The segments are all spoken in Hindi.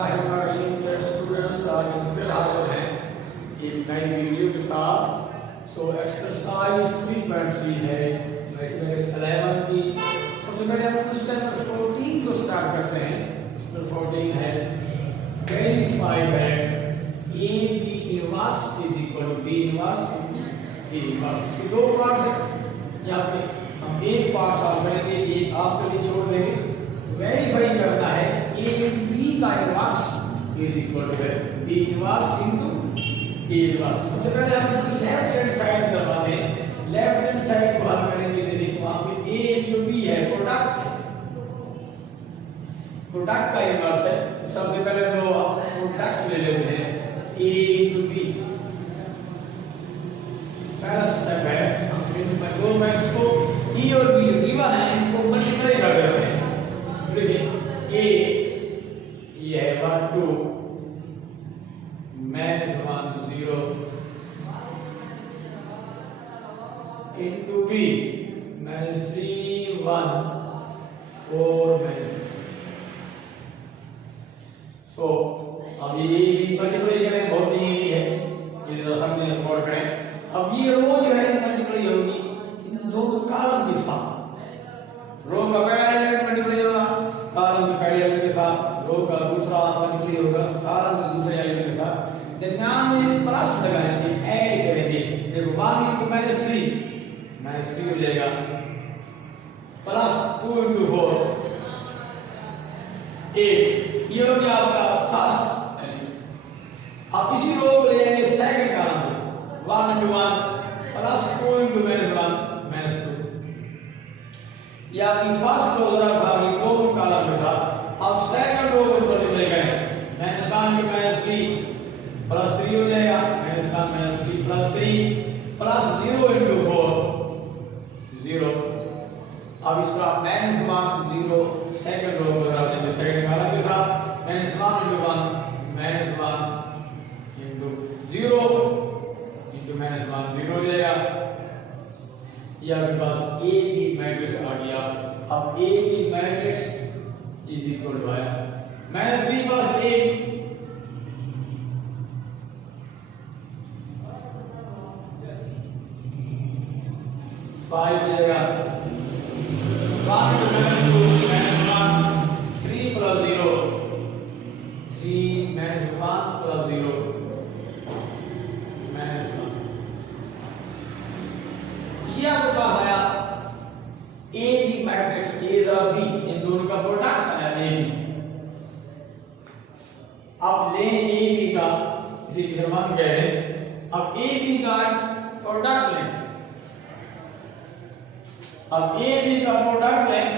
हाय हमारे स्टूडेंट्स, आज हम फिर हाजिर हैं एक नई वीडियो के साथ। सो एक्सरसाइज 3.3 है मैथमेटिक्स 11 की। सबसे पहले हम क्वेश्चन नंबर 14 को स्टार्ट करते हैं। क्वेश्चन 14 है verify that A B inverse is equal to B inverse B inverse. इसके दो पार्ट्स हैं। यहाँ पे हम एक पार्ट सॉल्व करेंगे, एक आपके लिए छोड़ देंगे। वेरीफाई करना है ए बी का inverse is equal to B inverse into A inverse. सबसे पहले हम इसकी लेफ्ट हैंड साइड करवाते हैं। लेफ्ट हैंड साइड को हल करेंगे, देखिए वहां पे ए इनटू बी है, प्रोडक्ट का इनवर्स है। सबसे पहले लो आप प्रोडक्ट ले लेते हैं ए इनटू बी। पहला स्टेप है हम दो मैट्रिक्स को ई और बी गिवन है, इनको मल्टीप्लाई कर देते हैं। देखिए ए ये है 1 2 -1 0 into b -3 1 4 सो अब ये भी मल्टीप्लाई करें, बहुत ही इजी है, ये जरा समझने रिकॉर्ड करें। अब ये रो जो है मल्टीप्लाई होगी इन दो कॉलम के साथ। रो का पहला एलिमेंट मल्टीप्लाई होगा कॉलम के पहले एलिमेंट के साथ, रो का दूसरा मल्टीप्लाई होगा कॉलम के दूसरे एलिमेंट के साथ। दरमियान में प्लस लगाएंगे, ऐड करेंगे। देखो 1 into -3 हो जाएगा, प्लस 2 into 4 8। ये हो गया आपका फर्स्ट एलिमेंट। अब इसी रो को ले जाएंगे सेकंड कॉलम में, 1 into 1 प्लस 2 into -1 -2। ये आपकी फर्स्ट रो जरा भागी दो कॉलम के साथ। अब सेकंड रो को मल्टीप्लाई करें, -1 into -3 प्लस 3 हो जाएगा, -1 -3 प्लस 3 प्लस 0 into 4 0। अब इसका -1 0 सेकंड रो को लगा देंगे सेकंड कॉलम के साथ, -1 into 1 -1 into 0 into -1 0 हो जाएगा। ये आपके पास ए बी मैट्रिक्स आ गया। अब A B matrix is equal to आया -3 प्लस 8 5 हो जाएगा, 1 into -2 -1 3 plus 0 3 -1 plus 0 -1। ये आपके पास आया ए बी मैट्रिक्स। ए और बी इन दोनों का प्रोडक्ट आया ए बी। अब ले ए बी का, इसी की हम कह रहे हैं, अब ए बी का प्रोडक्ट लें। अब ए बी का प्रोडक्ट लें,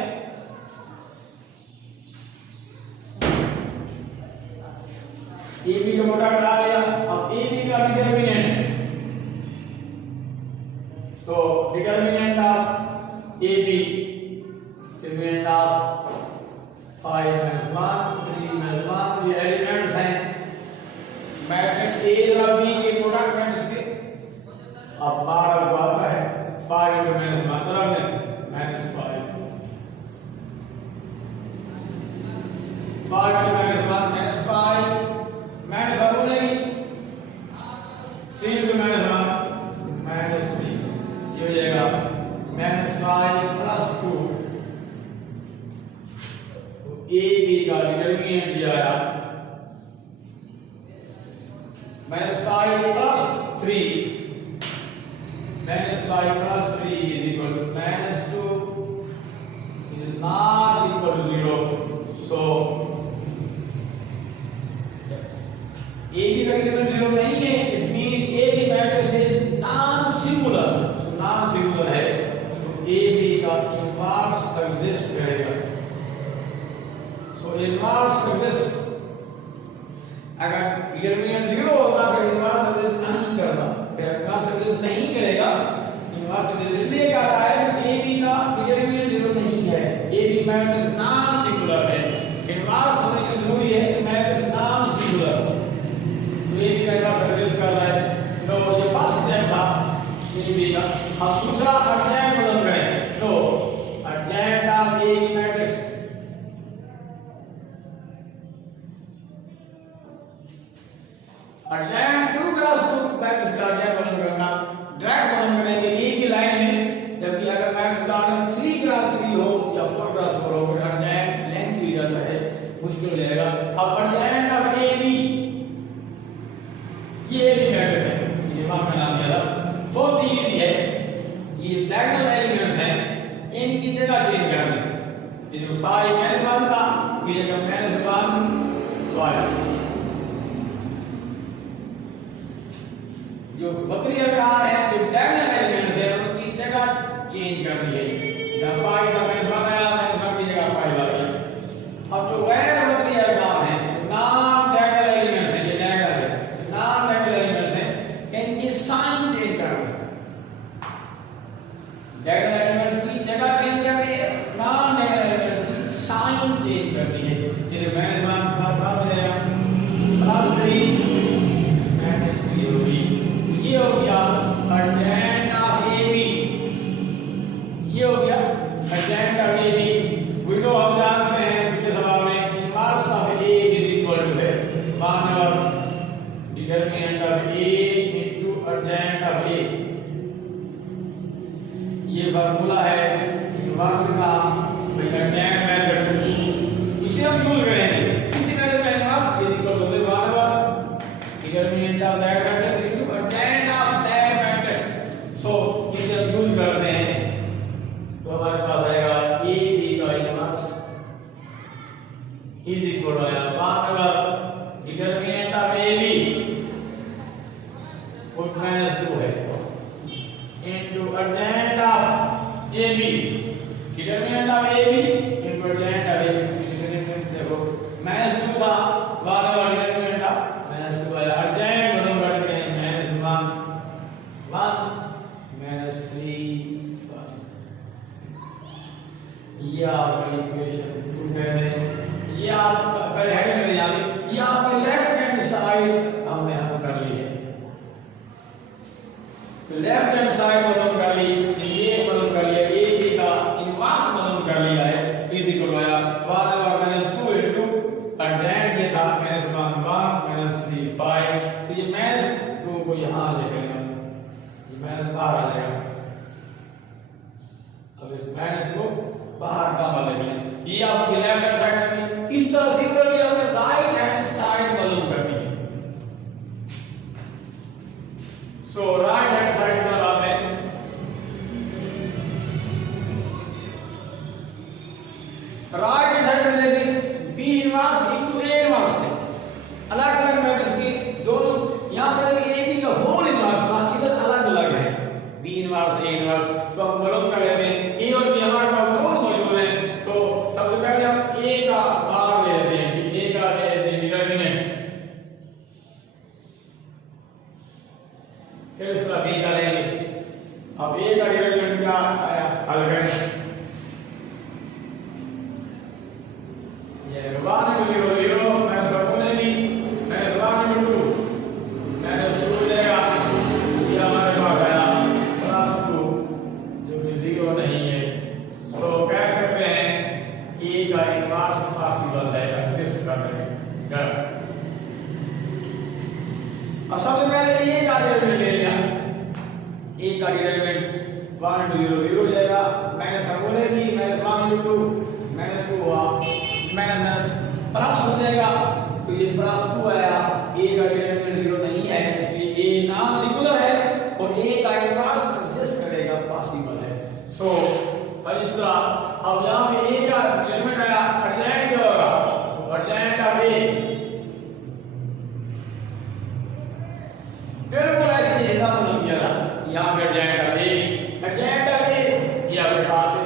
ए बी का प्रोडक्ट आ गया। अब ए बी का determinant, so determinant of AB, determinant of 5 -1 3 -1 ये एलिमेंट्स हैं मैट्रिक्स A और B के प्रोडक्ट मैट्रिक्स के। अब बार आता है 5 into -1 बराबर है -5 5 into -1 -5 माइनस अब हो जाएगी 3 into -1 -3 ये हो जाएगा -5 प्लस 2। तो ए बी का डिटरमिनेंट ये आया -5 plus 3 -5 plus 3 is equal to -2 is not equal to 0। So A B का डिटरमिनेंट 0 नहीं है। It mean A B matrix is non singular. Non singular है, सो ए बी का इनवर्स एग्जिस्ट करेगा। सो इनवर्स एग्जिस्ट, अगर डिटरमिनेंट 0 होगा तो इनवर्स एग्जिस्ट नहीं करता। इनवर्स एग्जिस्ट नहीं करेगा। इनवर्स एग्जिस्ट इसलिए क्या रहा है कि ए बी का डिटरमिनेंट 0 नहीं है। A B matrix non singular है। इनवर्स होने की जरूरी है कि मैट्रिक्स नॉन सिंगुलर हो। तो ए बी का इनवर्स एग्जिस्ट कर रहा है। तो ये फर्स्ट स्टेप था ए बी का। अब दूसरा अर्जेंट मतलब करें तो adjoint of A B matrix अब अर्जेंट ऑफ ए बी, ये भी मैट्रिक्स है, इसे माफ का नाम दिया था, बहुत ही इजी है। ये डायगोनल एलिमेंट्स हैं, इनकी जगह चेंज कर दें। ये जो फाइव माइनस वन था, ये जगह माइनस वन फाइव, जो वक्री आकार है, जो डायगोनल एलिमेंट्स है, उनकी जगह चेंज कर दी है। जहाँ फाइव था माइनस वन आया, माइनस वन की जगह फाइव आ गया। अब जो गैर वक्री आकार है, नॉन डायगोनल एलिमेंट्स है, ये डायगोनल है, नॉन डायगोनल एलिमेंट्स है, इनके साइन चेंज कर दें। डायगोनल एलिमेंट्स की जगह चेंज कर दी है, नॉन डायगोनल एलिमेंट्स की साइन चेंज कर दी है। ये माइनस वन प्लस वन हो जाएगा, प्लस थ्री माइनस थ्री होगी। ये हो गया अर्जेंट ऑफ ए बी, ये हो गया adjoint of A B. We know हम जानते हैं पिछले सवाल में inverse of A is equal to है वन और determinant of A into adjoint of A. ये फार्मूला है इनवर्स का, अर्जेंट मेथड, इसे हम यूज करेंगे। इसी मेथड में inverse is equal to one और determinant of that matrix into adjoint of that matrix. So इसे हम यूज करते हैं, तो हमारे पास आएगा ए बी का inverse is equal to one और डिटरमिनेंट ऑफ ए बी फुट माइनस टू है into adjoint of A B, determinant of A B into adjoint of A B. देखो माइनस टू था, वन और डिटरमिनेंट ऑफ माइनस टू आया, अर्जेंट दोनों करते हैं minus one one minus three, ये आपका इक्वेशन टू है। ये आप पहले हेड से याद, ये आपके लेफ्ट हैंड साइड हमने हम कर ली है, लेफ्ट हैंड साइड मालूम कर ली, ये मालूम कर लिया, ए बी का इनवर्स मालूम कर लिया है, इज इक्वल होया 1 और माइनस 2 इनटू अर्जेंट में था माइनस 1 1 माइनस 3 5, तो ये माइनस 2 को यहां लिख लेंगे, ये माइनस बाहर आ जाएगा। अब इस माइनस को बाहर का लिख लें, ये आपकी लेफ्ट हैंड साइड में। इस तरह सिमिलरली हमें राइट हैंड साइड मालूम करनी है। सो राइट हैंड साइड में आते हैं, राइट हैंड साइड में देखें B inverse into A inverse है, अलग अलग मैट्रिक्स के दोनों, यहां पर ए बी का होल इनवर्स था, इधर अलग अलग है बी इनवर्स ए इनवर्स, तो हम मालूम कर लेते हैं ए और बी हमारे पास दोनों मौजूद हैं। सो सबसे पहले हम ए का मान ले लेते हैं, ए का डिटरमिनेंट, फिर उसका बी का लेंगे। अब ए का डिटरमिनेंट क्या आया, हल करें, ये 1 2 0 0 मैं सबको लेंगे, माइनस 1 2 माइनस 2 हो जाएगा, ये हमारे पास आया प्लस 2 जो कि 0 नहीं है। सो कह सकते हैं ए का इनवर्स पॉसिबल है, एग्जिस्ट कर रहे हैं। अब सबसे पहले ए का डिटरमिनेंट ले लिया, ए का डिटरमिनेंट 1 2 0 0 हो जाएगा, माइनस हम बोलेगी माइनस 1 2 माइनस 2 हुआ, माइनस प्लस हो जाएगा, तो ये प्लस 2 आया, ए का डिटरमिनेंट 0 नहीं है, इसलिए ए नॉन सिंगुलर है और ए का इनवर्स एग्जिस्ट करेगा, पॉसिबल है। सो और इस तरह अब यहां पे ए का डिटरमिनेंट आया, अर्जेंट क्या होगा, सो अर्जेंट ऑफ ए, बिल्कुल ऐसे ही हिसाब मालूम किया था, यहां पे adjoint of A, adjoint of A ये आपके पास है,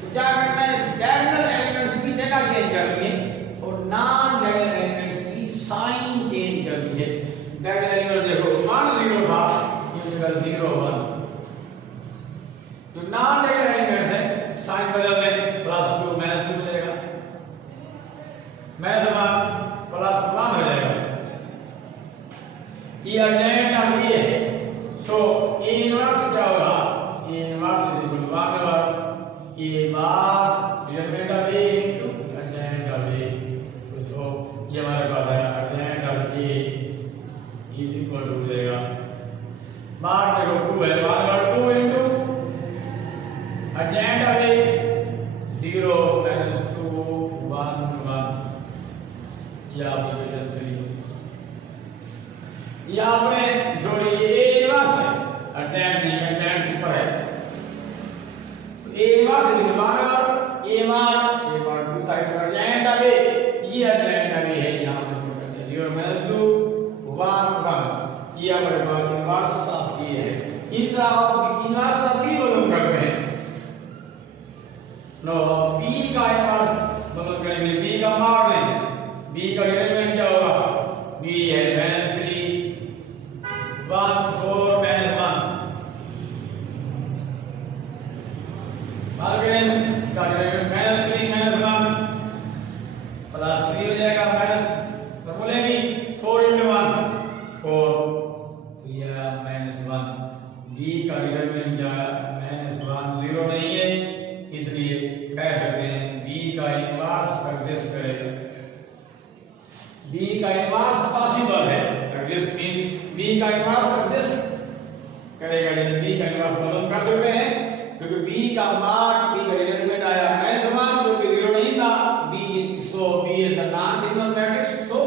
तो क्या करना है, डायगोनल एलिमेंट्स की जगह चेंज करनी है और नॉन डायगोनल एलिमेंट्स की साइन चेंज करनी है। डायगोनल एलिमेंट देखो 1 0 था, ये जगह 0 1, जो नॉन डायगोनल एलिमेंट्स है साइन बदल दें, प्लस 2 माइनस 2 हो जाएगा, माइनस 1 प्लस 1 हो जाएगा, ये अर्जेंट ऑफ ए है। सो ए इनवर्स क्या होगा, A inverse is equal to 1 और ए बार determinant of A into adjoint of A. तो सो ये हमारे पास है adjoint of A is equal to जाएगा, बार देखो 2 है, 1 और 2 into adjoint of A 0 minus 2 1 1, या यहाँ पे सॉरी ये ए इनवर्स है, अटैक नहीं है, अटैक ऊपर है। ए इनवर्स इज वन और ए बार 2 साइड पर एंड अब ये एंड अब है यहाँ पे 0 -2 1 1 ये हमारे पास इनवर्स ऑफ ए है। इस तरह आप इनवर्स ऑफ बी मालूम करते हैं। नो बी का इनवर्स मालूम करेंगे, बी का मान लें, बी का डिटरमिनेंट क्या होगा, बी है -3 1 4 -1 मान करें इसका डिटरमिनेंट -3 -1 प्लस 3 हो जाएगा माइनस और बोलेंगे 4 × 1 4 तो ये -1 बी का डिटरमिनेंट क्या है -1 0 नहीं है, इसलिए कह सकते हैं बी का इनवर्स एग्जिस्ट करेगा। बी का इनवर्स पॉसिबल है, एग्जिस्ट मीन बी का इनवर्स एग्जिस्ट करेगा, यानी बी का इनवर्स मालूम कर सकते हैं क्योंकि बी का मान बी का डिटरमिनेंट आया -1 जो कि 0 नहीं था। B so B is the non singular matrix, तो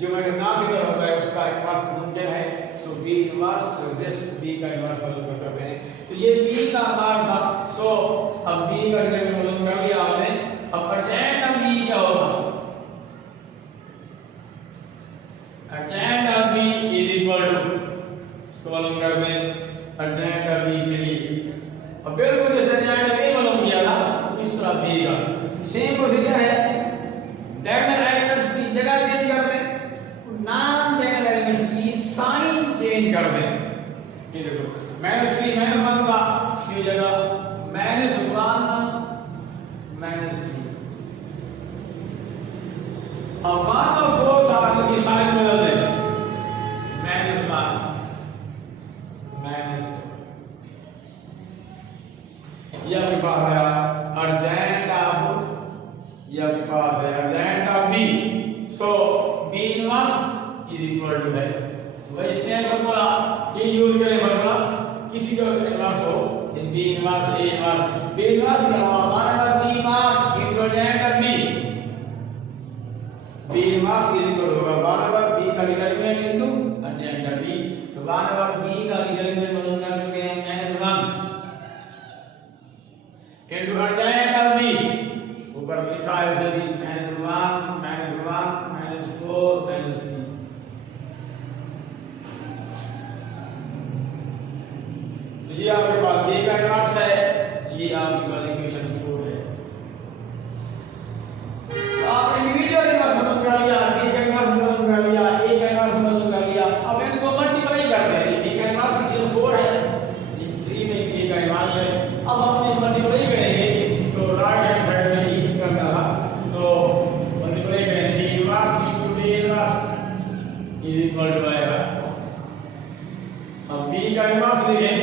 जो मैट्रिक्स नॉन सिग्नल होता है उसका इनवर्स मुमकिन है। सो बी इनवर्स एग्जिस्ट, बी का इनवर्स मालूम कर सकते हैं। तो ये बी का मान था। सो अब बी का डिटरमिनेंट मालूम कर लिया आपने। अब अटेंड ऑफ बी क्या होगा, adjoint of B is equal to, इसको मालूम करते हैं अटेंड ऑफ बी के लिए। अब बिल्कुल जैसे अटेंड ऑफ बी मालूम किया था इस तरह बी का सेम प्रोसीजर है। डायगोनल एलिमेंट्स की जगह चेंज कर दें, नॉन डायगोनल एलिमेंट्स की साइन चेंज कर दें। ये देखो -3 -1 का की जगह -1 -3 अब 1 और 4 था की साइन बदल दें, -1 -4 ये आपके पास आया अर्जेंट ऑफ, ये आपके पास है adjoint of B. So B inverse is equal to है वही सेम फॉर्मूला ये यूज करें, फॉर्मूला किसी का इनवर्स हो B inverse A inverse B inverse का मान है बी मान into adjoint of B, B inverse is equal होगा 1 बी का determinant into adjoint of B. तो 1 बी का डिटरमिनेंट मालूम कर चुके हैं -1 इनटू अर्जेंट ऑफ बी, ऊपर लिखा है उसे भी -1 -4 -3। तो ये आपके पास बी का इनवर्स है, ये आपके पास इक्वेशन 4 है। तो आपने इंडिविजुअल इनवर्स मालूम कर लिया, बी का इनवर्स मालूम कर लिया, ए का इनवर्स मालूम कर लिया। अब इनको मल्टीप्लाई करते हैं, बी का इनवर्स इक्वेशन 4 है, ये 3 में बी का इनवर्स है। अब हम ये मल्टीप्लाई करेंगे, तो राइट हैंड साइड में ये करना था, तो मल्टीप्लाई करेंगे inverse into B inverse is equal to आएगा। अब बी का इनवर्स लिखें,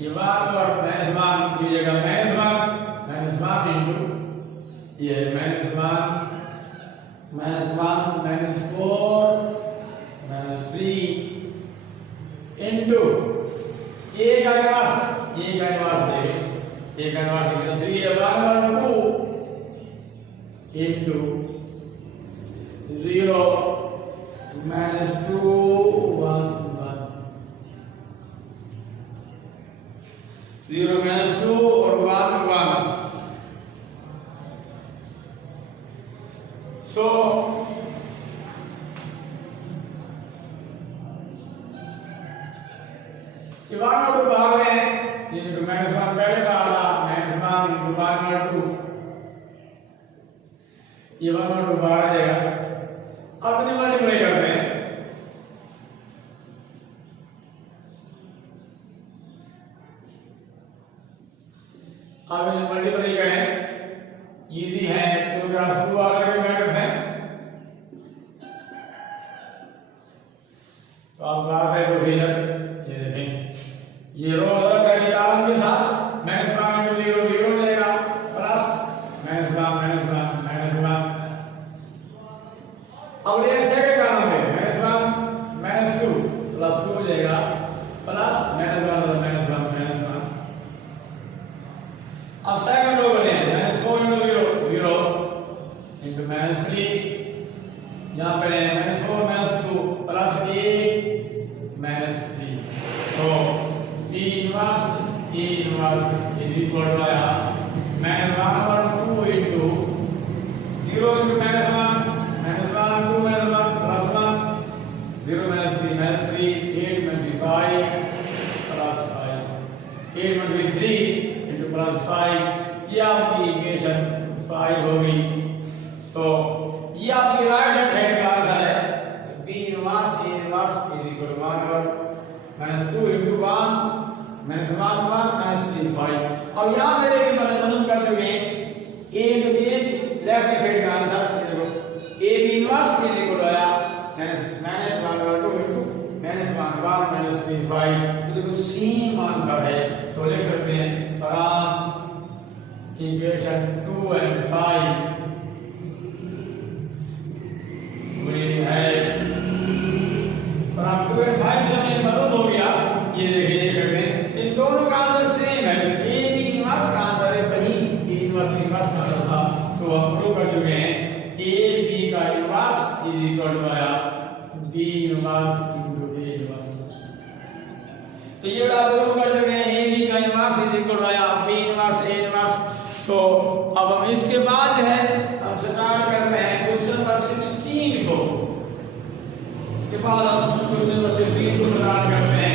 ये 1 और -1 की जगह -1 इनटू ये -1 -4 -3 इनटू ए का इनवर्स देखें, ए का इनवर्स 3 है 1 और 2 इनटू 0 -2 1 1 0 -2 और 1 1। सो ये 1 और 2 भाग में ये -1 पहले भाग था, -1 इनटू 1 और 2 ये 1 और 2 भाग आ जाएगा। अब इन्हें मल्टीप्लाई करते हैं, अब इन्हें मल्टीप्लाई करें, इजी है 2 × 2 ऑलरेडी मैट्रिक्स है। तो आप बात है प्रोसीजर ये देखें, ये रो अलग है चालन के साथ -1 इनटू 0 0 मिलेगा प्लस -1 अब ये सेकंड कॉलम है -1 -2 प्लस 2 हो जाएगा प्लस -1 अब सेकंड रो बने -4 इनटू 0 इनटू -3 यहां पे -4 -2 plus 1 inverse is equal to आया minus 1 2 into 0 into minus 1 2 minus 1 plus 1 0 minus 3 8 minus 5 plus 5 8 minus 3 into plus 5 ये आपकी इक्वेशन 5 होगी। सो ये आपकी राइट हैंड साइड का आंसर है b inverse a inverse is equal to 1 over minus 2 into 1 minus 1 minus 3 5 और यहां पे देखिए मैंने मालूम करते हुए a into a left hand side का आंसर देखो a b inverse is equal to आया minus 1 over 2 into minus 1 minus 3 5 तो देखो सेम आंसर है। सो लिख सकते हैं फ्रॉम इक्वेशन 2 and 5 है फ्रॉम 2 and 5 से हमें मालूम हो गया ये देखिए देख सकते हैं इन दोनों का आंसर सेम है। a b इनवर्स का आंसर है वही a इनवर्स का आंसर था। सो हम प्रूव कर चुके हैं a b का इनवर्स इज इक्वल टू आया b inverse into a inverse. तो ये बड़ा प्रूव कर चुके हैं a b का इनवर्स इज इक्वल टू आया b इनवर्स a इनवर्स। सो अब हम इसके बाद है हम स्टार्ट करते हैं क्वेश्चन नंबर 16 को। इसके बाद हम क्वेश्चन नंबर 16 को स्टार्ट करते हैं।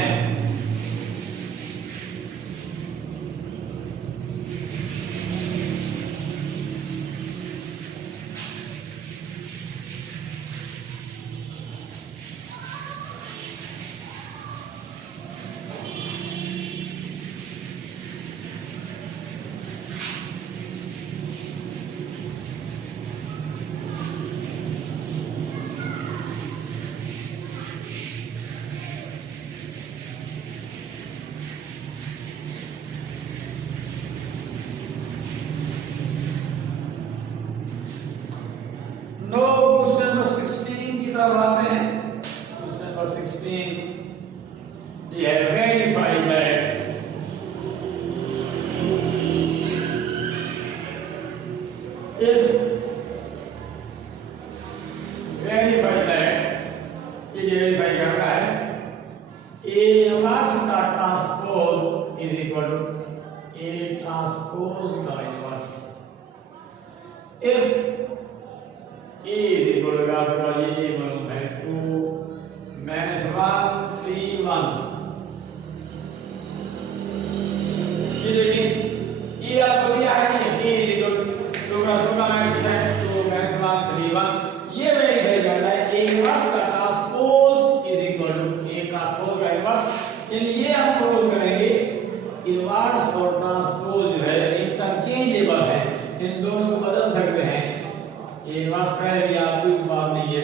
आते हैं क्वेश्चन नंबर 16 ये है verify that if verify that ये वेरीफाई करना है a इनवर्स का transpose is equal to a transpose का inverse. If a is equal to आपके पास ये मालूम है 2 minus 1 3 1 ये देखिए ये आपको दिया है a is equal to 2 का मैट्रिक्स है 2 minus 1 3 1 ये वेरीफाई करना है a इनवर्स का transpose is equal to a transpose का इनवर्स। यानी ये हम प्रूव करेंगे इनवर्स और ट्रांसपोज जो है इंटरचेंजेबल है, इन दोनों को बदल सकते हैं। इनवर्स का भी आपकी बात नहीं है,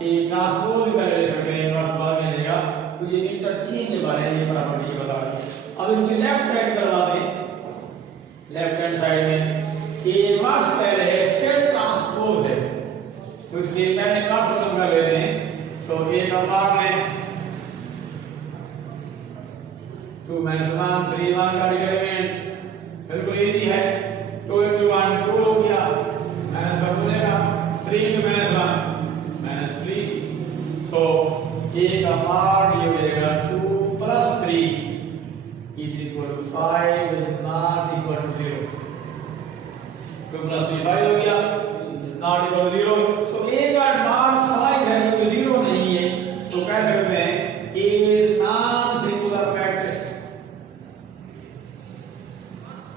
ये ट्रांसपोज भी पहले ले सकते हैं, इनवर्स बाद में लेगा तो ये इंटरचेंजेबल है, ये प्रॉपर्टी बता रही है। अब इसकी लेफ्ट साइड करवा दें, लेफ्ट हैंड साइड में ये इनवर्स पहले है फिर ट्रांसपोज है, तो इसलिए पहले इनवर्स खत्म कर लेते हैं। तो ये नंबर में 2 minus 1 3 1 का डिटरमिनेंट बिल्कुल इजी है, 2 into 1 2 हो गया, माइनस 1 बनेगा, 3 into minus 1 minus 3। So a का मान ये हो जाएगा 2 plus 3 is equal to 5 which is not equal to 0। 2 plus 3 5 हो गया, which is not equal to 0। So a का मान 5 है क्योंकि 0 नहीं है, सो कह सकते हैं a is non-singular matrix।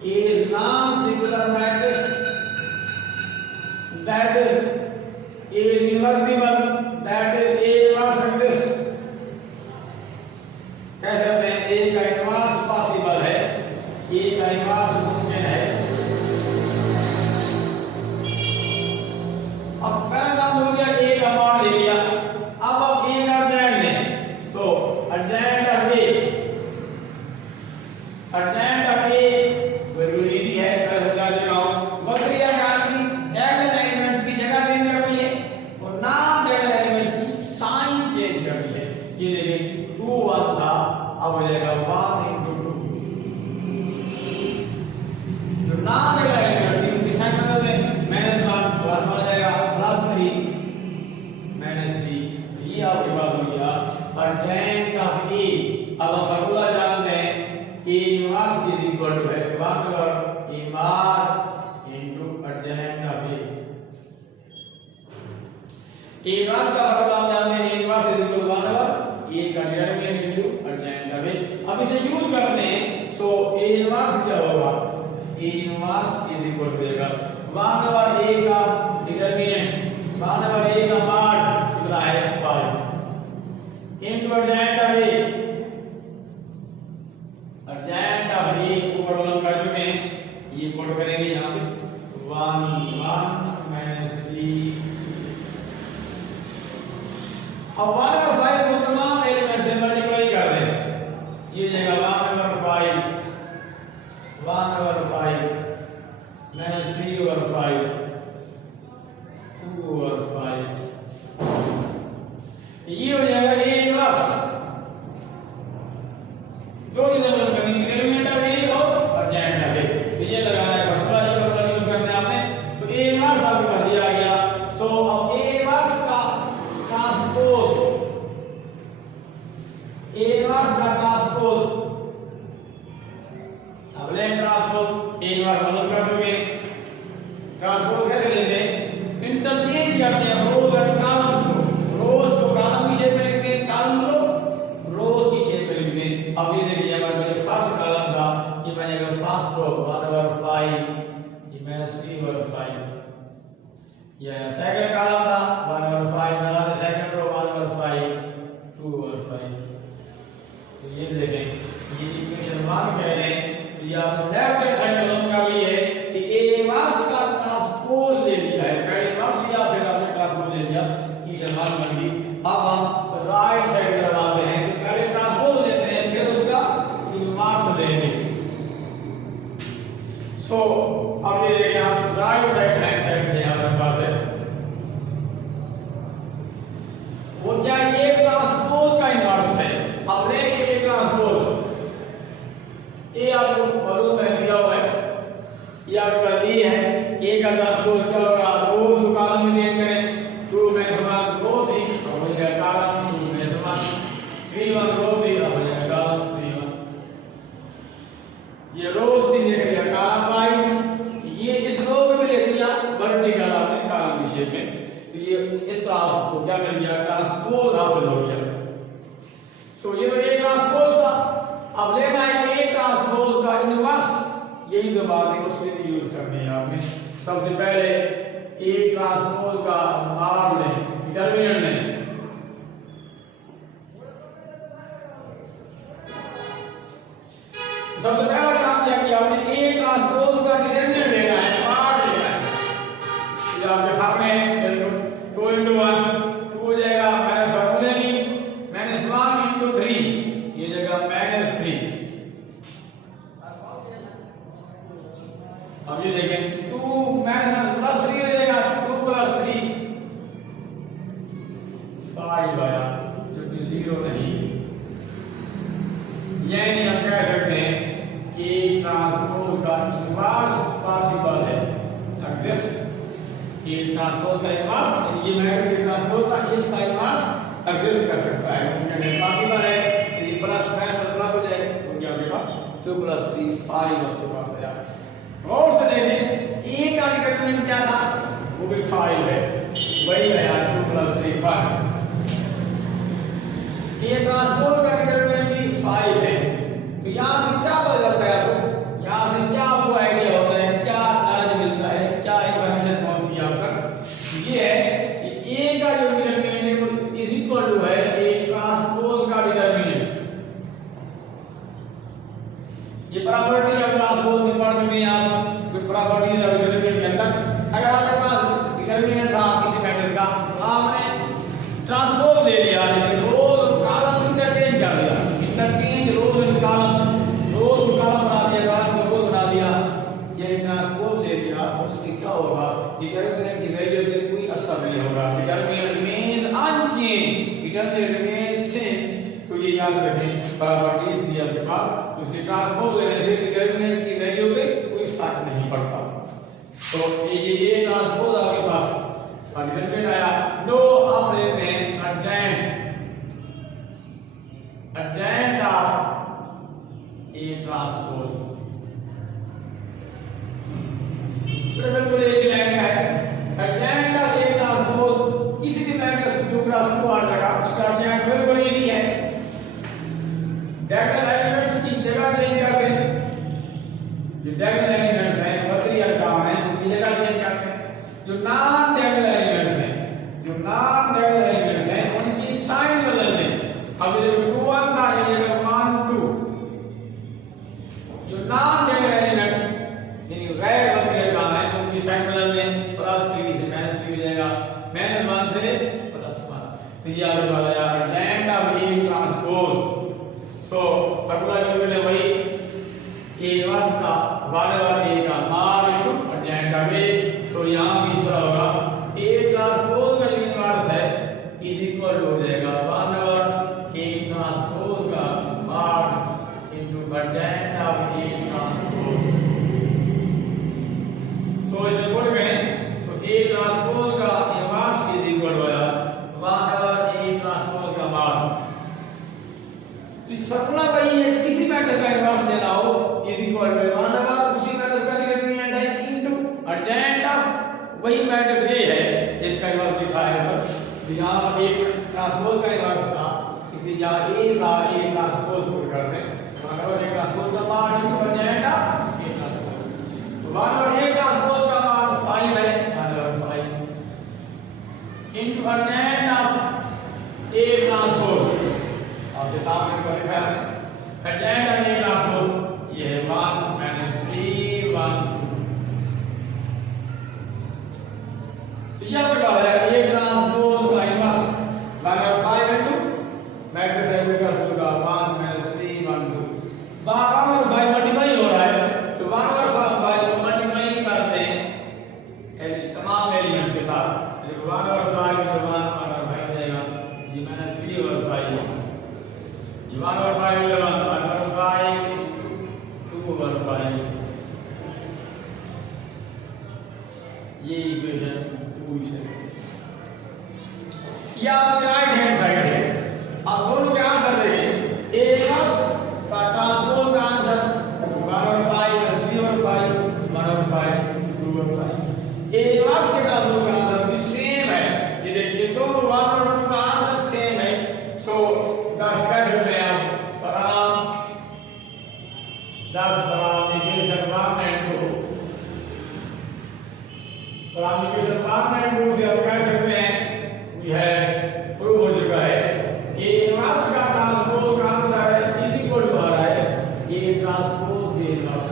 A is non-singular matrix, that is A is invertible, that is A inverse exists। कह सकते हैं A का इनवर्स पॉसिबल है, A का इनवर्स मुमकिन है। अब पहला काम हो गया, A का मान ले लिया, अब आप A का अर्धेंड लें, तो अर्धेंड ऑफ A बिल्कुल इजी है, मैं समझा दे रहा हूं। वक्री आकार की डायगोनल एलिमेंट्स की जगह चेंज करनी है और नॉन डायगोनल एलिमेंट्स की साइन चेंज करनी है। ये देखिए 2 1 था, अब हो जाएगा 1 into 2। जो नॉन डायगोनल एलिमेंट्स की साइन बदल दें, -1 प्लस हो जाएगा +3 -3। ये आपके पास हो गया अर्धेंड ऑफ A। अब हम फार्मूला जानते हैं, A inverse is equal to है 1/4 A bar into adjoint of A. A inverse का फॉर्मूला जानते हैं, A inverse is equal to 1/4 A का determinant into adjoint of A. अब इसे यूज करते हैं, सो A inverse क्या होगा? A inverse is equal to देगा 1/4 A का डिटरमिनेंट 1/4 A का मान कितना है 5 into adjoint of A. adjoint of A को प्रॉब्लम कर चुके हैं, ये पुट करेंगे यहाँ पे 1 1 -3. अब 1/5 को तमाम एलिमेंट से मल्टीप्लाई कर दें, ये जाएगा 1/5 1/5 -3/5 2/5, ये हो जाएगा A इनवर्स. दो डिटरमिनेंट करेंगे, डिटरमिनेंट ऑफ A और adjoint of A. तो ये लगाना है फॉर्मूला, ये फॉर्मूला यूज करते हैं आपने. तो A इनवर्स आपको कर दिया गया. सो अब A इनवर्स का ट्रांसपोज, A इनवर्स का ट्रांसपोज, अब लें ट्रांसपोज A इनवर्स हम कर चुके. ट्रांसपोज कैसे लेते हैं? इंटरचेंज करते हैं रोज और कॉलम को. रोज को कॉलम की शेप में लिखते हैं, कॉलम को रोज की शेप में लिखते हैं. अब ये देखिए हमारे पास जो फर्स्ट कॉलम था ये बनेगा फर्स्ट रो 1/5 ये -3/5. ये सेकंड कॉलम था 1/5 बनाते सेकंड रो 1/5 2/5. तो ये देखें, ये इक्वेशन 1 कह लें. तो ये आपने लेफ्ट हैंड साइड कॉलम का भी है कि A इनवर्स का ट्रांसपोज ले लिया है, पहले इनवर्स लिया फिर आपने ट्रांसपोज ले लिया, इक्वेशन 1 बन गई. अब हम राइट साइड तरफ आते हैं, तो पहले ट्रांसपोज लेते हैं फिर उसका इनवर्स लेंगे. सो अब ये देखिए आप राइट साइड हैंड साइड में हमारे पास है वो क्या, ये ट्रांसपोज का इनवर्स है. अब ले ये ट्रांसपोज ए आपको मालूम है दिया हुआ है, ये आपका दी है. ए का ट्रांसपोज क्या होगा? रोज को कॉलम में चेंज करें, 2 में समान रो 3 अब हो जाएगा कॉलम 2 में समान 3 1 रो 3 अब हो जाएगा कॉलम 3 1. ये रोज 3 लिख दिया कॉलम वाइज, ये इस रो में भी लिख दिया वर्टिकल आपने कॉलम की शेप में. तो ये इस तरह आपको क्या मिल गया? ट्रांसपोज हासिल हो गया. सो ये तो A ट्रांसपोज था. अब लेना है A ट्रांसपोज का इनवर्स. यही जो बात है उसके लिए यूज करनी है आपने. सबसे पहले A ट्रांसपोज का मान लें, डिटरमिनेंट लें. सबसे पहला काम क्या किया आपने? A ट्रांसपोज का डिटरमिनेंट लेना है, मान लेना है. ये आपके सामने है, 2 into 1 2 हो जाएगा माइनस फॉर्मूले की -1 into 3 ये जगह -3. अब ये देखें 2 +3 हो जाएगा 2 + 3 5 आया जो कि 0 नहीं. यानी हम कह सकते हैं A ट्रांसपोज का इनवर्स पॉसिबल है, एग्जिस्ट. A ट्रांसपोज का इनवर्स, ये मैट्रिक्स A ट्रांसपोज का इसका इनवर्स एग्जिस्ट कर सकता है, क्योंकि पॉसिबल है. ये प्लस प्लस हो जाएगा तो क्या हो जाएगा 2 + 3 5 आपके पास आया. और से देखें A का डिटरमिनेंट क्या था? वो भी 5 है, वही आया 2 + 3 5. A ट्रांसपोज का डिटरमिनेंट भी 5 है. तो यहां से क्या पता चलता है आपको? यहां से क्या आपको आइडिया होता है, क्या नॉलेज मिलता है, क्या इंफॉर्मेशन पहुंचती है आप तक? ये है कि A का जो डिटरमिनेंट है वो इज इक्वल टू है A ट्रांसपोज का डिटरमिनेंट. ये प्रॉपर्टी है ट्रांसपोज में पढ़ चुके हैं आप. कुछ प्रॉपर्टीज है डिटरमिनेंट के अंदर. अगर आपके पास डिटरमिनेंट था किसी मैट्रिक्स का, आपने ट्रांसपोज ले लिया, लेकिन रोज कॉलम इंटरचेंज कर दिया, interchange rows and column, rows column बना दिया, कॉलम को रोज बना दिया, ये ट्रांसपोज ले लिया. उससे क्या होगा? डिटरमिनेंट की वैल्यू पे कोई असर नहीं होगा. Determinant means unchange, determinant means same. तो ये याद रखें प्रॉपर्टीज थी आपके पास, उसके ट्रांसपोज लेने से डिटरमिनेंट की वैल्यू पे कोई फर्क नहीं पड़ता. तो ये ट्रांसपोज आपके पास डिटरमिनेंट आया. नो आप लेते हैं adjoint of A ट्रांसपोज. बिल्कुल एक लाइन का है। एडजेंट ऑफ ए ट्रांसपोज किसी भी मैट्रिक्स को जो ग्राफ को आड़ लगा उसका एडजेंट बिल्कुल इजी है। डायगोनल एलिमेंट्स की जगह चेंज करते हैं। जो डायगोनल एलिमेंट्स हैं बकरी और काम है उनकी जगह चेंज करते हैं। जो नॉन डायगोनल एलिमेंट्स हैं उनकी साइन बदल दें। अब जो 2 1 था ये जगह 1 2। जो नॉन डायगोनल एलिमेंट्स यानी गैर बकरी और काम है उनकी साइन बदल दें। +3 से -3 हो जाएगा, -1 से +1। तो ये आपके पास आया एडजेंट of A transpose. So formula बिल्कुल है वही, ए इनवर्स का वाले ए का मार इनटू एडजेंट ऑफ ए। सो यहां भी इस तरह होगा, ए ट्रांसपोज का जो इनवर्स है इज इक्वल हो जाएगा 1/a ट्रांसपोज का मार into adjoint of A transpose. So इसे बोल गए, सो ए ट्रांसपोज का इनवर्स इज इक्वल हो जाएगा 1/a ट्रांसपोज का मार। तो फॉर्मूला वही है, किसी मैट्रिक्स का इनवर्स देना हो इज इक्वल टू 1/, उसी मैट्रिक्स का डिटरमिनेंट है इनटू एडजेंट ऑफ वही मैट्रिक्स ये है इसका इनवर्स दिखाया है। तो यहां एक ट्रांसपोज का इनवर्स था इसलिए यहां ए था, ए ट्रांसपोज पुट करते हैं 1/a ट्रांसपोज का मान into adjoint of A transpose. तो 1/a ट्रांसपोज का मान 5 है, 1/5 into adjoint of A transpose. आपके सामने ऊपर लिखा है एडजेंट ऑफ ए ट्रांसपोज ये है 1 - 3 1 2। तो ये आपके पास है ए ट्रांसपोज का इनवर्स 1/5 इनटू मैट्रिक्स है का 1 - 3 1 2। 1/5 मल्टीप्लाई हो रहा है तो 1/5 को मल्टीप्लाई करते हैं तमाम एलिमेंट्स के साथ। देखो 1/5 × 1/5 हो जाएगा, ये -3/5 ये 1/5 1/5 2/5 ये इक्वेशन 2 से। ये आपकी राइट हैंड साइड है। आप दोनों के आंसर देखें, ए इनवर्स का ट्रांसपोज का आंसर 1/5 3/5 1/5 2/5। ए इनवर्स के ट्रांसपोज का आंसर भी सेम है। ये देखिए दोनों 1 और 2 का आंसर सेम है। सो 10 कह सकते हैं आप इक्वेशन 1 and 2 इक्वेशन 1 and 2 से आप कह सकते हैं वी हैव प्रूव हो चुका है ए इनवर्स का ट्रांसपोज का आंसर है इज इक्वल टू आ रहा है ए ट्रांसपोज बी इनवर्स।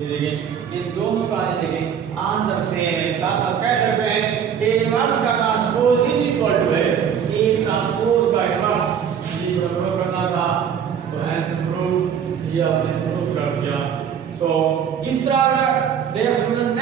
ये देखिए इन दोनों का देखें आंसर सेम है, थस आप कह सकते हैं ए इनवर्स का ट्रांसपोज इज इक्वल टू है ए ट्रांसपोज का इनवर्स। ये प्रूव करना था तो हेंस प्रूव, ये आपने प्रूव कर दिया। सो इस तरह देयर स्टूडेंट